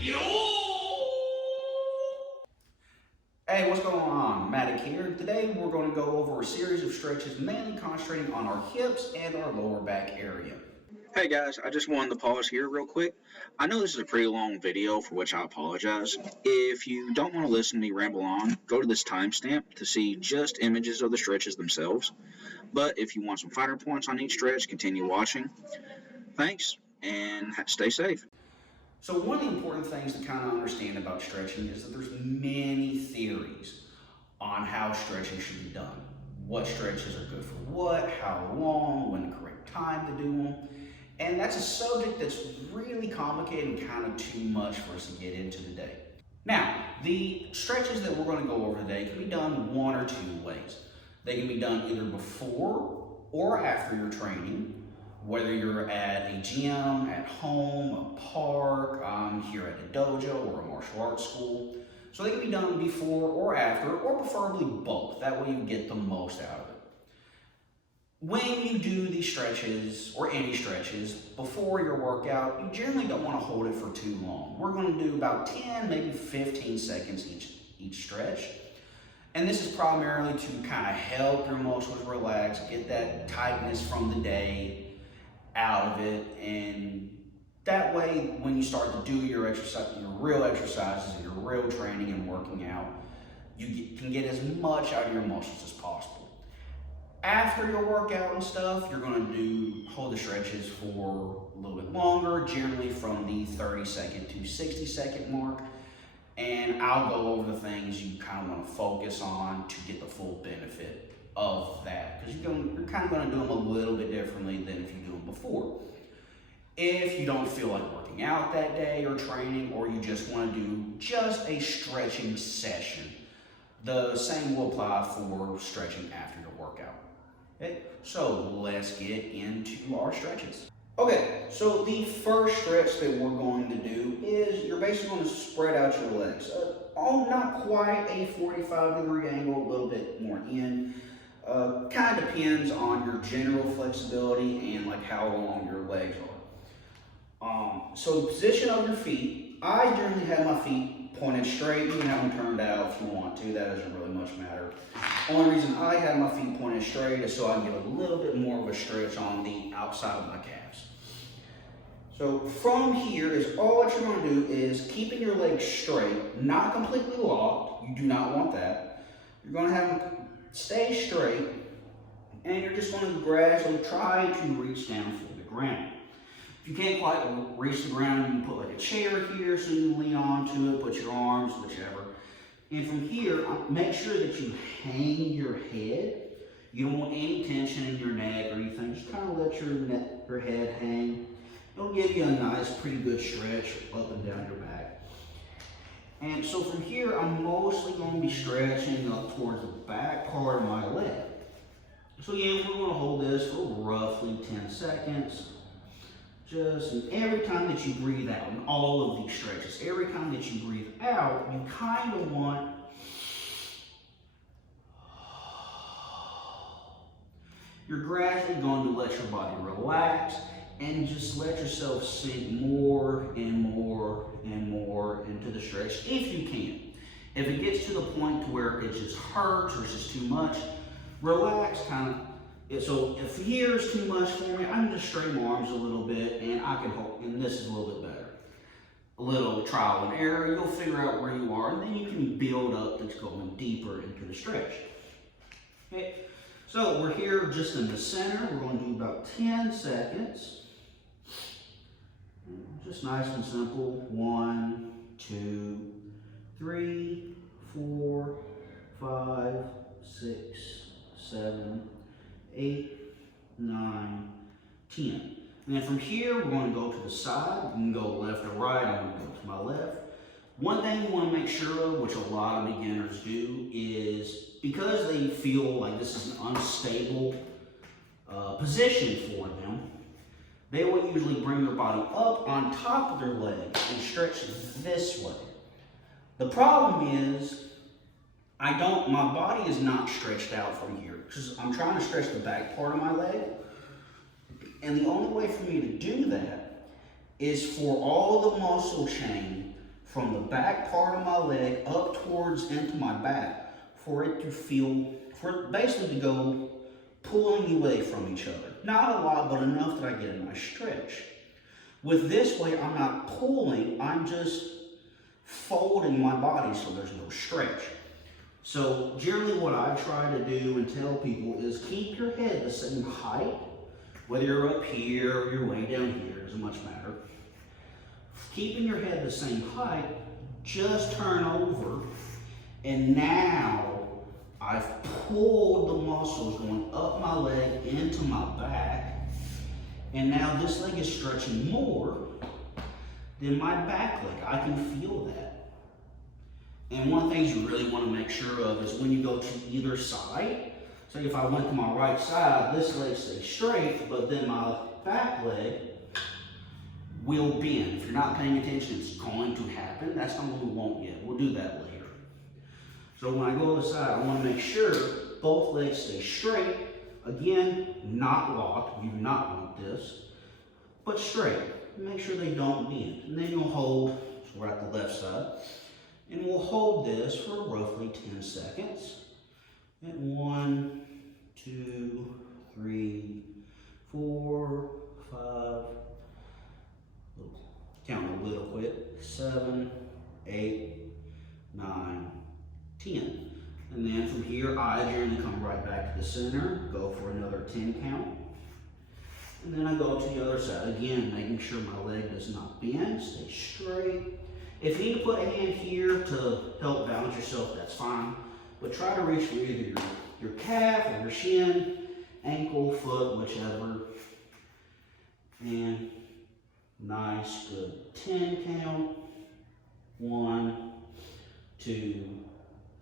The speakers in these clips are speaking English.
Hey, what's going on? Matic here. Today we're going to go over a series of stretches mainly concentrating on our hips and our lower back area. Hey guys, I just wanted to pause here real quick. I know this is a pretty long video, for which I apologize. If you don't want to listen to me ramble on, go to this timestamp to see just images of the stretches themselves. But if you want some finer points on each stretch, continue watching. Thanks, and stay safe. So one of the important things to kind of understand about stretching is that there's many theories on how stretching should be done. What stretches are good for what, how long, when the correct time to do them. And that's a subject that's really complicated and kind of too much for us to get into today. Now, the stretches that we're going to go over today can be done one or two ways. They can be done either before or after your training, whether you're at a gym, at home, a park, here at a dojo or a martial arts school. So they can be done before or after, or preferably both. That way you get the most out of it. When you do these stretches, or any stretches, before your workout, you generally don't want to hold it for too long. We're going to do about 10, maybe 15 seconds each stretch. And this is primarily to kind of help your muscles relax, get that tightness from the day out of it, and that way when you start to do your exercise, your real exercises and your real training and working out, you can get as much out of your muscles as possible. After your workout and stuff, you're going to hold the stretches for a little bit longer, generally from the 30-second to 60-second mark. And I'll go over the things you kind of want to focus on to get the full benefit of that. Because you're kind of going to do them a little bit differently than if you do them before. If you don't feel like working out that day or training, or you just want to do just a stretching session, the same will apply for stretching after your workout. Okay, so let's get into our stretches. Okay, so the first stretch that we're going to do is you're basically going to spread out your legs. Not quite a 45-degree angle, a little bit more in. Kind of depends on your general flexibility and like how long your legs are. So the position of your feet, I generally have my feet pointed straight. You can have them turned out if you want to. That doesn't really much matter. Only reason I have my feet pointed straight is so I can get a little bit more of a stretch on the outside of my calves. So from here is all what you're going to do is keeping your legs straight, not completely locked. You do not want that. You're going to have them stay straight, and you're just going to gradually try to reach down for the ground. If you can't quite reach the ground, you can put like a chair here so you can lean onto it, put your arms, whichever. And from here, make sure that you hang your head. You don't want any tension in your neck or anything. Just kind of let your head hang. It'll give you a nice, pretty good stretch up and down your back. And so from here, I'm mostly going to be stretching up towards the back part of my leg. So yeah, we're going to hold this for roughly 10 seconds. Just every time that you breathe out, in all of these stretches, every time that you breathe out, you kind of want you're gradually going to let your body relax and just let yourself sink more and more and more into the stretch if you can. If it gets to the point to where it just hurts or it's just too much, relax kind of. So if here is too much for me, I can just straighten my arms a little bit and I can hold, and this is a little bit better. A little trial and error, you'll figure out where you are, and then you can build up that's going deeper into the stretch. Okay, so we're here just in the center. We're going to do about 10 seconds. Just nice and simple. 1, 2, 3, 4, 5, 6, 7, 8, 9, 10. And then from here, we're going to go to the side. You can go left or right. I'm going to go to my left. One thing you want to make sure of, which a lot of beginners do, is because they feel like this is an unstable position for them, they will usually bring their body up on top of their leg and stretch this way. The problem is, my body is not stretched out from here because I'm trying to stretch the back part of my leg. And the only way for me to do that is for all the muscle chain from the back part of my leg up towards into my back for it to feel, for it basically to go pulling away from each other. Not a lot, but enough that I get a nice stretch. With this way, I'm not pulling, I'm just folding my body so there's no stretch. So generally what I try to do and tell people is keep your head the same height, whether you're up here or you're way down here, doesn't much matter. Keeping your head the same height, just turn over, and now I've pulled the muscles going up my leg into my back, and now this leg is stretching more than my back leg. I can feel that. And one of the things you really want to make sure of is when you go to either side, say if I went to my right side, this leg stays straight, but then my back leg will bend. If you're not paying attention, it's going to happen. That's not what we want yet. We'll do that later. So when I go to the side, I want to make sure both legs stay straight. Again, not locked. You do not want this, but straight. Make sure they don't bend. And then you'll hold, so we're at the left side, and we'll hold this for roughly 10 seconds. And 1, 2, 3, 4, 5, count a little quick, 7, 8, 9, 10. And then from here, I generally come right back to the center, go for another 10 count. And then I go to the other side, again, making sure my leg does not bend, stay straight. If you need to put a hand here to help balance yourself, that's fine. But try to reach for either your calf or your shin, ankle, foot, whichever. And nice, good 10 count. 1, 2,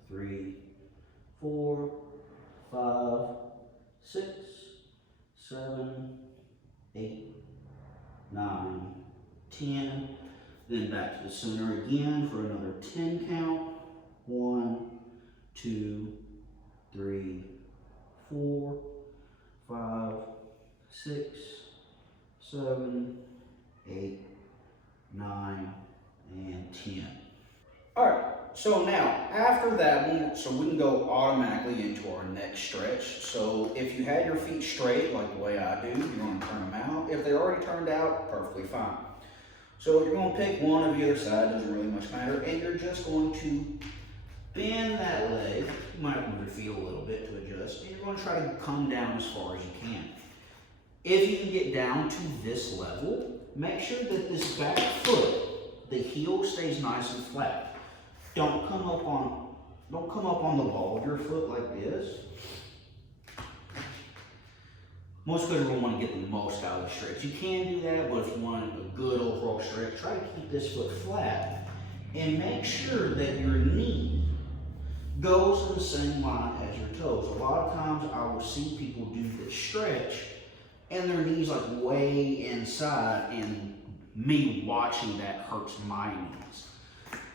3, 4, 5, 6, 7, 8, 9, 10. Then back to the center again for another 10 count. 1, 2, 3, 4, 5, 6, 7, 8, 9, and 10. All right, so now after that, so we can go automatically into our next stretch. So if you had your feet straight, like the way I do, you're gonna turn them out. If they're already turned out, perfectly fine. So you're gonna pick one of the other side, doesn't really much matter, and you're just going to bend that leg. You might move your feet a little bit to adjust, and you're gonna try to come down as far as you can. If you can get down to this level, make sure that this back foot, the heel stays nice and flat. Don't come up on the ball of your foot like this. Most people will want to get the most out of the stretch. You can do that, but if you want a good overall stretch, try to keep this foot flat and make sure that your knee goes in the same line as your toes. A lot of times I will see people do this stretch and their knees like way inside, and me watching that hurts my knees.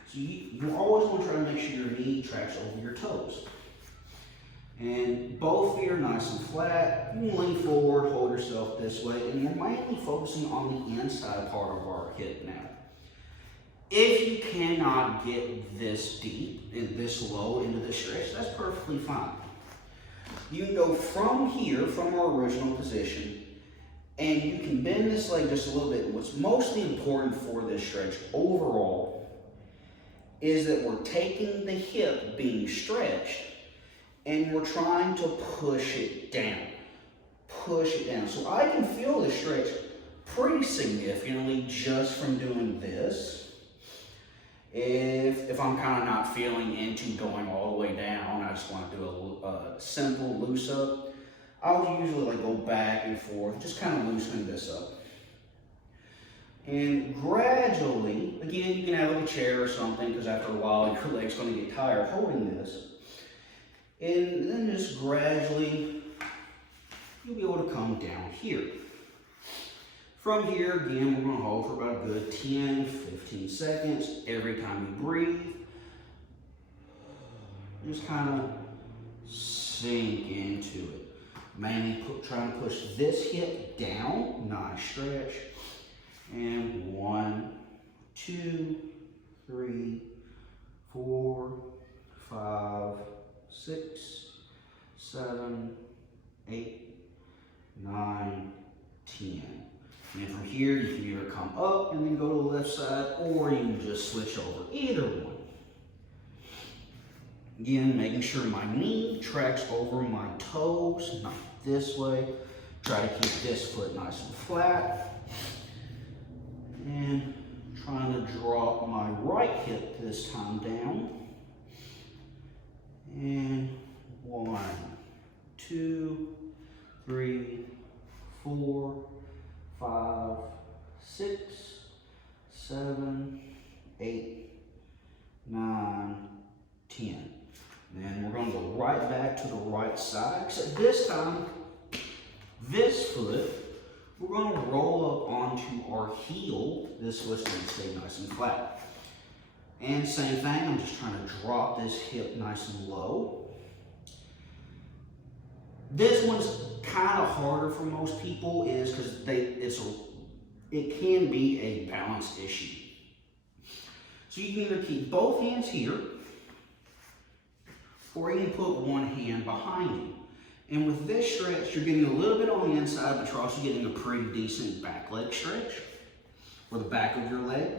So you always want to try to make sure your knee tracks over your toes. And both feet are nice and flat. You can lean forward, hold yourself this way, and we're mainly focusing on the inside part of our hip now. If you cannot get this deep and this low into the stretch, that's perfectly fine. You can go from here, from our original position, and you can bend this leg just a little bit. What's mostly important for this stretch overall is that we're taking the hip being stretched and we're trying to push it down. Push it down. So I can feel the stretch pretty significantly just from doing this. If I'm kind of not feeling into going all the way down, I just want to do a simple loose up, I'll usually like go back and forth, just kind of loosening this up. And gradually, again, you can have like a chair or something, because after a while your leg's going to get tired holding this. And then just gradually, you'll be able to come down here. From here, again, we're going to hold for about a good 10, 15 seconds. Every time you breathe, just kind of sink into it. Mainly trying to push this hip down, nice stretch. And 1, 2, 3, 4, 5, 6, 7, 8, 9, 10. And from here, you can either come up and then go to the left side, or you can just switch over. Either one. Again, making sure my knee tracks over my toes, not this way. Try to keep this foot nice and flat. And trying to drop my right hip this time down. And 1, 2, 3, 4, 5, 6, 7, 8, 9, 10. Then we're going to go right back to the right side, except this time, this foot, we're going to roll up onto our heel. This foot's going to stay nice and flat. And same thing, I'm just trying to drop this hip nice and low. This one's kind of harder for most people is because it can be a balance issue. So you can either keep both hands here, or you can put one hand behind you. And with this stretch, you're getting a little bit on the inside, but you're also getting a pretty decent back leg stretch, or the back of your leg.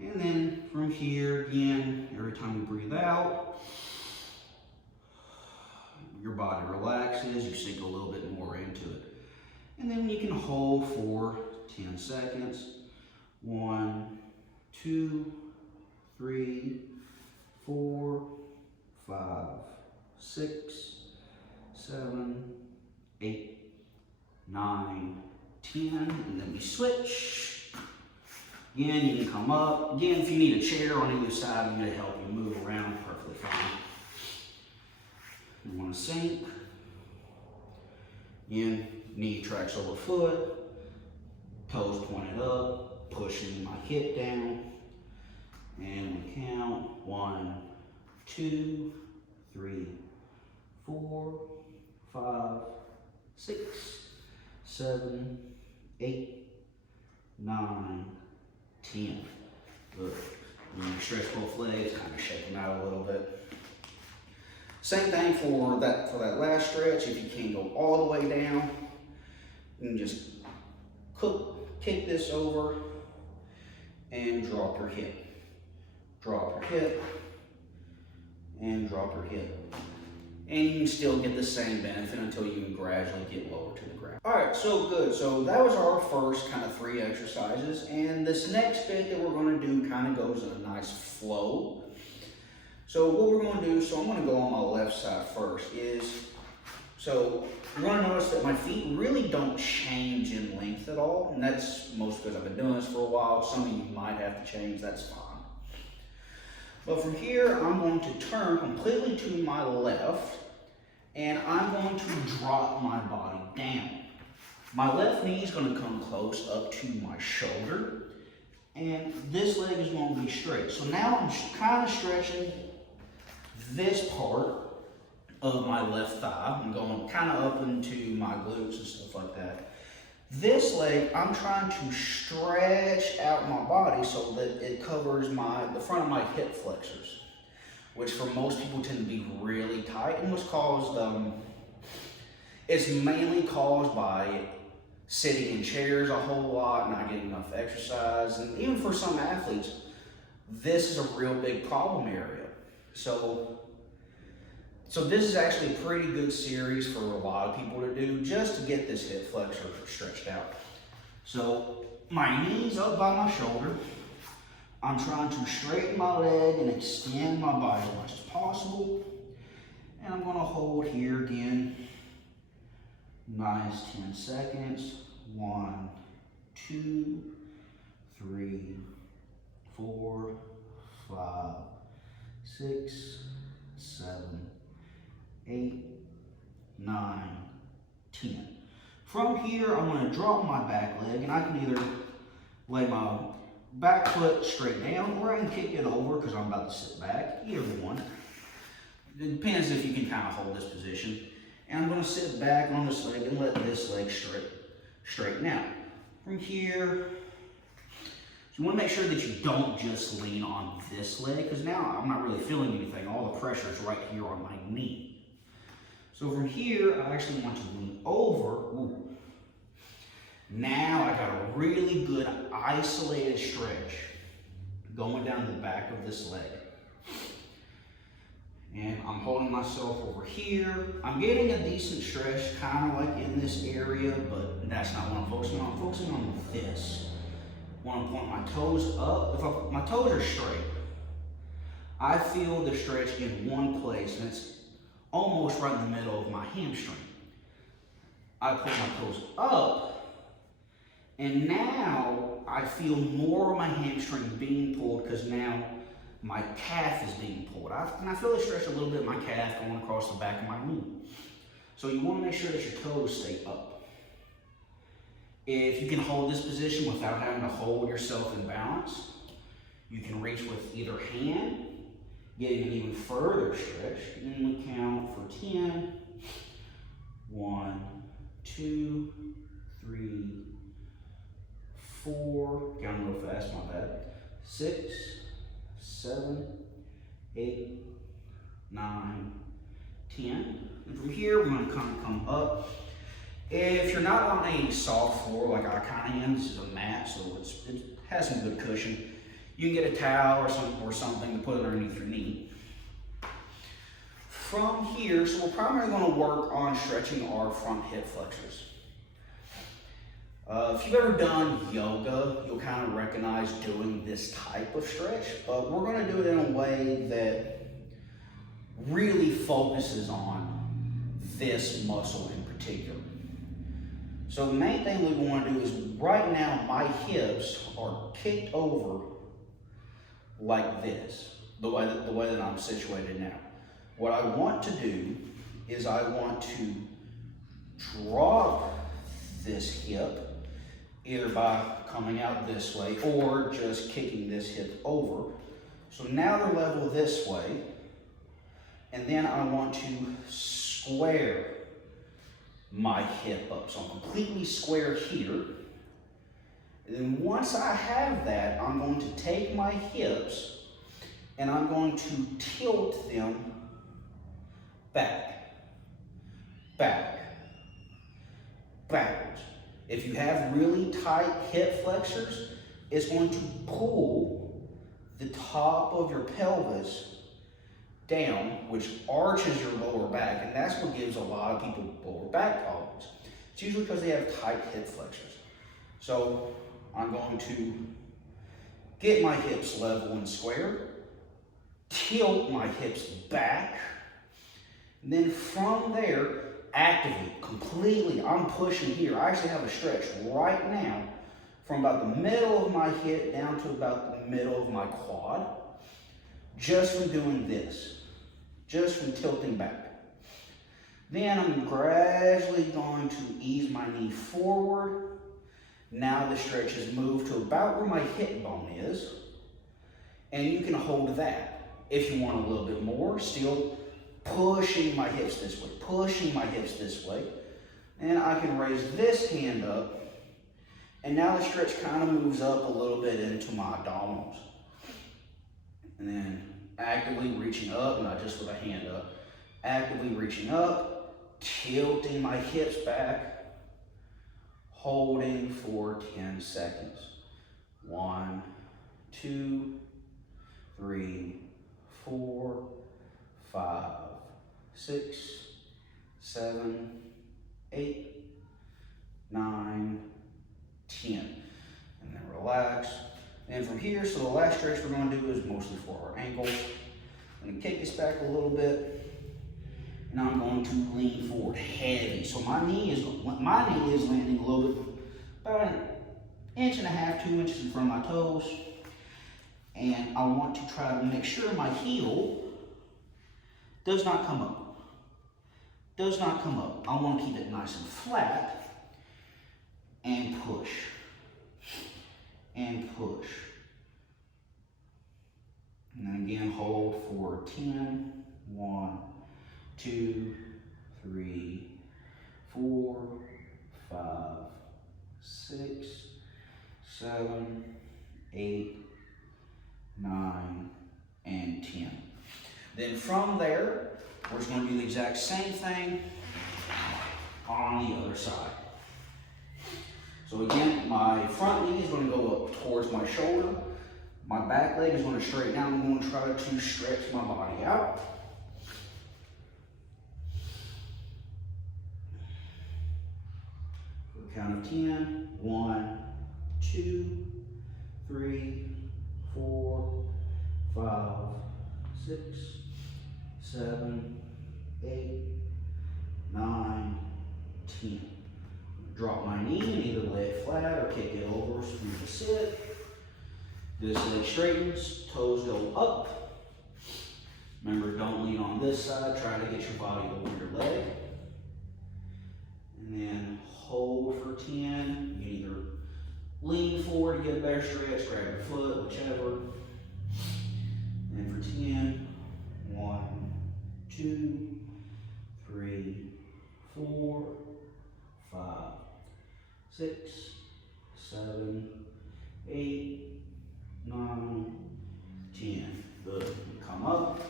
And then from here, again, every time you breathe out, your body relaxes, you sink a little bit more into it. And then you can hold for 10 seconds. 1, 2, 3, 4, 5, 6, 7, 8, 9, 10, and then we switch. Again, you can come up. Again, if you need a chair on either side, I'm going to help you move around perfectly fine. You want to sink. Again, knee tracks over foot, toes pointed up, pushing my hip down. And we count 1, 2, 3, 4, 5, 6, 7, 8, 9, 10. Good. And you stretch both legs, kind of shake them out a little bit. Same thing for that last stretch. If you can't go all the way down, you can just kick this over and drop your hip. Drop your hip and drop your hip. And you can still get the same benefit until you can gradually get lower to the ground. All right, so good. So that was our first kind of 3 exercises. And this next bit that we're going to do kind of goes in a nice flow. So what we're going to do, so I'm going to go on my left side first, so you're going to notice that my feet really don't change in length at all. And that's most because I've been doing this for a while. Some of you might have to change, that's fine. But from here, I'm going to turn completely to my left, and I'm going to drop my body down. My left knee is going to come close up to my shoulder, and this leg is going to be straight. So now I'm kind of stretching this part of my left thigh. I'm going kind of up into my glutes and stuff like that. This leg, I'm trying to stretch out my body so that it covers the front of my hip flexors, which for most people tend to be really tight, and was caused, it's mainly caused by sitting in chairs a whole lot, not getting enough exercise, and even for some athletes, this is a real big problem area. So this is actually a pretty good series for a lot of people to do just to get this hip flexor stretched out. So my knee's up by my shoulder. I'm trying to straighten my leg and extend my body as much as possible. And I'm going to hold here again. Nice 10 seconds. 1, 2, 3, 4, 5, 6, 7, 8, 9, 10. From here, I'm going to drop my back leg, and I can either lay my back foot straight down, or I can kick it over because I'm about to sit back. Either one. It depends if you can kind of hold this position. And I'm going to sit back on this leg and let this leg straighten out. From here, So you want to make sure that you don't just lean on this leg, because now I'm not really feeling anything. All the pressure is right here on my knee. So from here, I actually want to lean over. Ooh. Now I got a really good isolated stretch going down the back of this leg. And I'm holding myself over here. I'm getting a decent stretch, kind of like in this area, but that's not what I'm focusing on. I'm focusing on this. I want to point my toes up. If my toes are straight, I feel the stretch in one place, and it's almost right in the middle of my hamstring. I pull my toes up, and now I feel more of my hamstring being pulled because now my calf is being pulled. And I feel the stretch a little bit in my calf going across the back of my knee. So you want to make sure that your toes stay up. If you can hold this position without having to hold yourself in balance, you can reach with either hand, getting an even further stretch. And then we count for 10. 1, 2, 3, 4. Counting real fast, my bad. 6, 7, 8, 9, 10. And from here, we're going to come up. If you're not on a soft floor like I kind of am, this is a mat, so it has some good cushion. You can get a towel or something to put underneath your knee. From here, so we're primarily going to work on stretching our front hip flexors. If you've ever done yoga, you'll kind of recognize doing this type of stretch, but we're going to do it in a way that really focuses on this muscle in particular. So the main thing we want to do is, right now my hips are kicked over like this, the way that I'm situated now. What I want to do is I want to drop this hip, either by coming out this way or just kicking this hip over. So now they're level this way, and then I want to square my hip up. So I'm completely square here. And then once I have that, I'm going to take my hips and I'm going to tilt them back, backwards. If you have really tight hip flexors, it's going to pull the top of your pelvis down, which arches your lower back, and that's what gives a lot of people lower back problems. It's usually because they have tight hip flexors. So I'm going to get my hips level and square, tilt my hips back, and then from there, actively, completely, I'm pushing here. I actually have a stretch right now from about the middle of my hip down to about the middle of my quad, just from doing this, just from tilting back. Then I'm gradually going to ease my knee forward. Now the stretch has moved to about where my hip bone is, and you can hold that. If you want a little bit more, still pushing my hips this way, pushing my hips this way. And I can raise this hand up, and now the stretch kind of moves up a little bit into my abdominals. And then actively reaching up, not just with a hand up, actively reaching up, tilting my hips back, holding for 10 seconds. 1, 2, 3, 4, 5, 6, 7, 8, 9, 10. And then relax. And from here, so the last stretch we're going to do is mostly for our ankles. I'm going to kick this back a little bit, and I'm going to lean forward heavy. So my knee is landing a little bit, about 1.5 inches, 2 inches in front of my toes. And I want to try to make sure my heel does not come up. Does not come up. I want to keep it nice and flat, and push. And push. And then again, hold for 10. 1, 2, 3, 4, 5, 6, 7, 8, 9, and 10. Then from there, we're just going to do the exact same thing on the other side. So again, my front knee is going to go up towards my shoulder. My back leg is going to straighten out. I'm going to try to stretch my body out. Count of 10. 1, 2, 3, 4, 5, 6, 7, 8, 9, 10. Drop my knee and either lay it flat or kick it over for me to sit. This leg straightens, toes go up. Remember, don't lean on this side. Try to get your body over your leg. And then hold for 10. You can either lean forward to get a better stretch, grab your foot, whichever. And for 10, 1, 2, 3, 4, 5, 6, 7, 8, 9, 10. Good. Come up.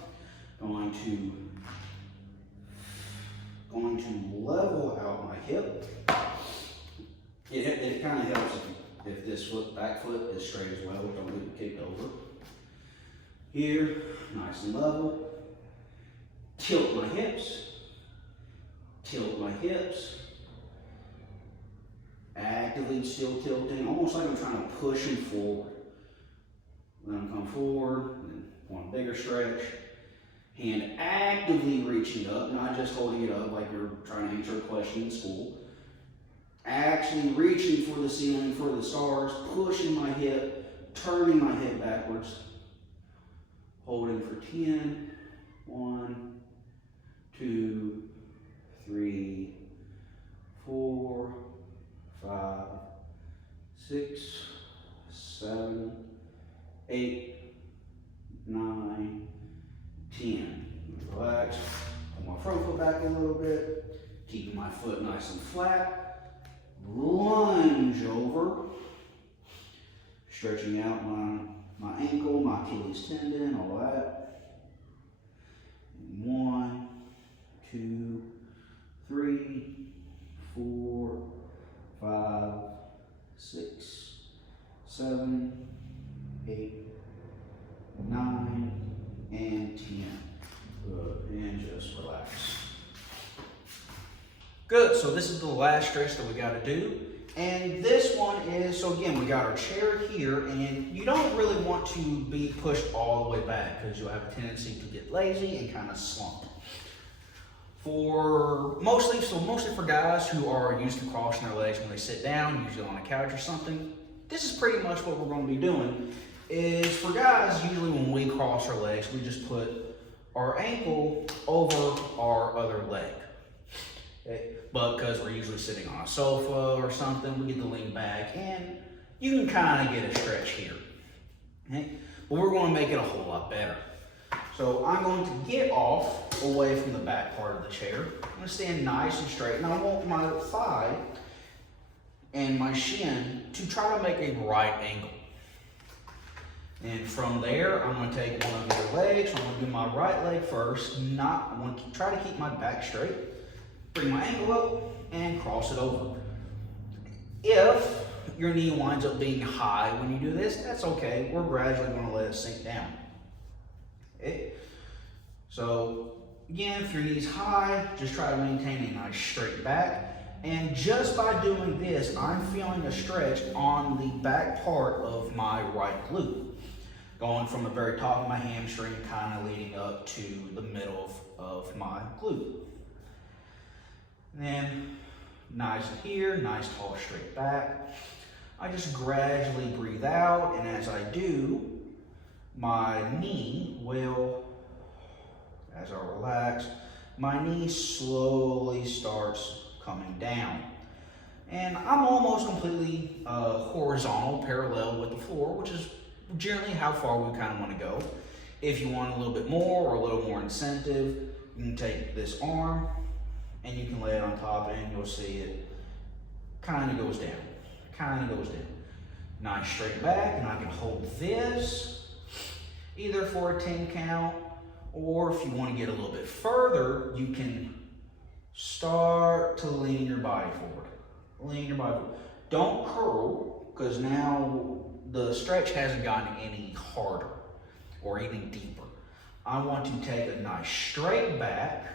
Going to level out my hip. It kind of helps if this back foot is straight as well. Don't leave it kicked over. Here, nice and level. Tilt my hips. Tilt my hips. Actively still tilting, almost like I'm trying to push them forward. Let them come forward, and one bigger stretch. Hand actively reaching up, not just holding it up like you're trying to answer a question in school. Actually reaching for the ceiling, for the stars, pushing my hip, turning my hip backwards. Holding for 10. 1, 2, 3, 4, 5, 6, 7, 8, 9, 10. Relax. Pull my front foot back a little bit. Keeping my foot nice and flat. Lunge over. Stretching out my ankle, my Achilles tendon, all that. 1, 2, 3, 4, 5, 6, 7, 8, 9, and 10. Good. And just relax. Good. So this is the last stretch that we got to do. And this one is, so again, we got our chair here, and you don't really want to be pushed all the way back because you'll have a tendency to get lazy and kind of slump. Mostly for guys who are used to crossing their legs when they sit down, usually on a couch or something, this is pretty much what we're going to be doing. Is for guys, usually when we cross our legs, we just put our ankle over our other leg. Okay? But because we're usually sitting on a sofa or something, we get to lean back and you can kind of get a stretch here. Okay? But we're going to make it a whole lot better. So I'm going to get off away from the back part of the chair. I'm going to stand nice and straight, and I want my thigh and my shin to try to make a right angle. And from there, I'm going to take one of your legs. I'm going to do my right leg first. I'm going to try to keep my back straight. Bring my ankle up and cross it over. If your knee winds up being high when you do this, that's okay. We're gradually going to let it sink down. Okay? So again, if your knee's high, just try to maintain a nice straight back. And just by doing this, I'm feeling a stretch on the back part of my right glute. Going from the very top of my hamstring, kind of leading up to the middle of my glute. And then, nice here, nice tall straight back. I just gradually breathe out, and as I do, my knee will, as I relax, my knee slowly starts coming down. And I'm almost completely horizontal, parallel with the floor, which is generally how far we kind of want to go. If you want a little bit more or a little more incentive, you can take this arm and you can lay it on top and you'll see it kind of goes down, Nice straight back, and I can hold this either for a 10 count, or if you want to get a little bit further, you can start to lean your body forward. Lean your body forward. Don't curl, because now the stretch hasn't gotten any harder or any deeper. I want to take a nice straight back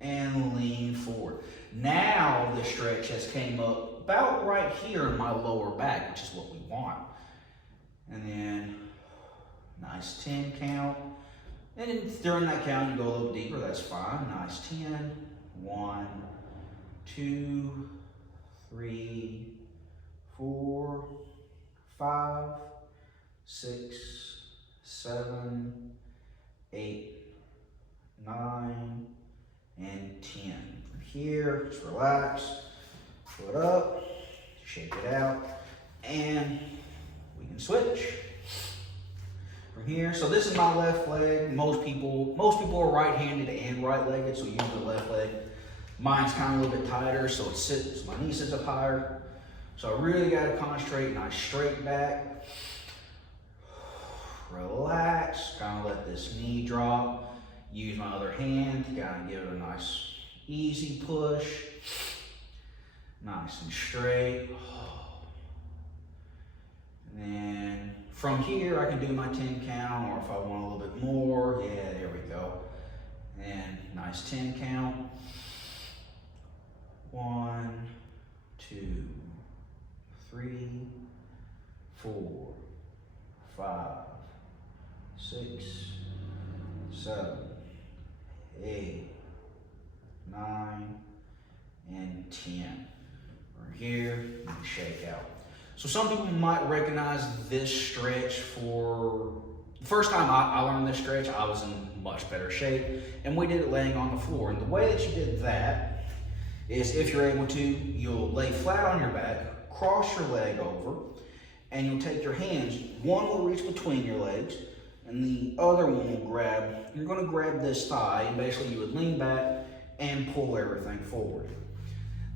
and lean forward. Now the stretch has came up about right here in my lower back, which is what we want. And then nice 10 count. And then during that count, you go a little deeper, that's fine. Nice 10. 1, 2, 3, 4, 5, 6, 7, 8, 9, and 10. From here, just relax, foot up, shake it out, and we can switch. From here, so this is my left leg. Most people are right-handed and right-legged, so use the left leg. Mine's kind of a little bit tighter, so my knee sits up higher. So I really got to concentrate. Nice straight back. Relax. Kind of let this knee drop. Use my other hand to kind of give it a nice easy push. Nice and straight. And then from here, I can do my 10 count, or if I want a little bit more, yeah, there we go. And nice 10 count. 1, 2, 3, 4, 5, 6, 7, 8, 9, and 10. We're here, and shake out. So some people might recognize this stretch for, the first time I learned this stretch, I was in much better shape, and we did it laying on the floor. And the way that you did that is, if you're able to, you'll lay flat on your back, cross your leg over, and you'll take your hands, one will reach between your legs, and the other one will grab, you're gonna grab this thigh, and basically you would lean back and pull everything forward.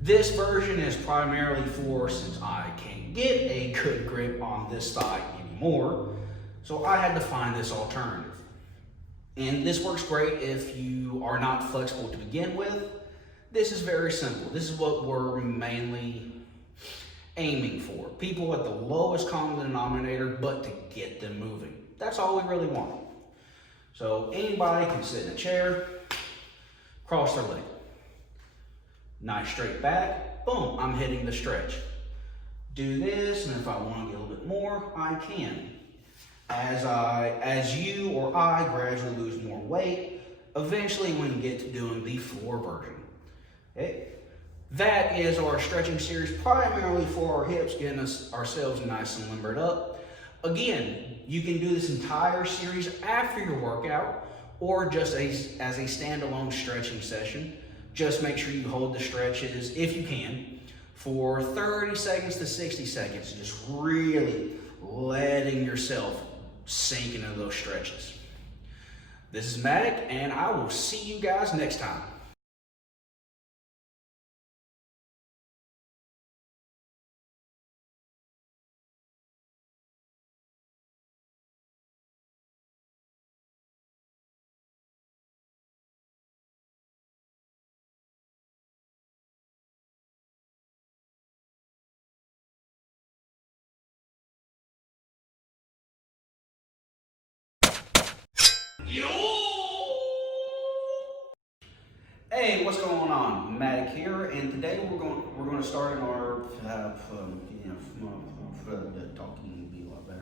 This version is primarily for, since I can't get a good grip on this thigh anymore, so I had to find this alternative. And this works great if you are not flexible to begin with. This is very simple. This is what we're mainly aiming for. People at the lowest common denominator, but to get them moving. That's all we really want. So anybody can sit in a chair, cross their leg. Nice straight back, boom, I'm hitting the stretch. Do this, and if I want to get a little bit more, I can. As you or I gradually lose more weight, eventually we can get to doing the floor version. Okay? That is our stretching series, primarily for our hips, getting ourselves nice and limbered up. Again, you can do this entire series after your workout, or just as a standalone stretching session. Just make sure you hold the stretches, if you can, for 30 seconds to 60 seconds, just really letting yourself sink into those stretches. This is Matic, and I will see you guys next time. Hey, what's going on? Matic here, and today we're going to start in our talking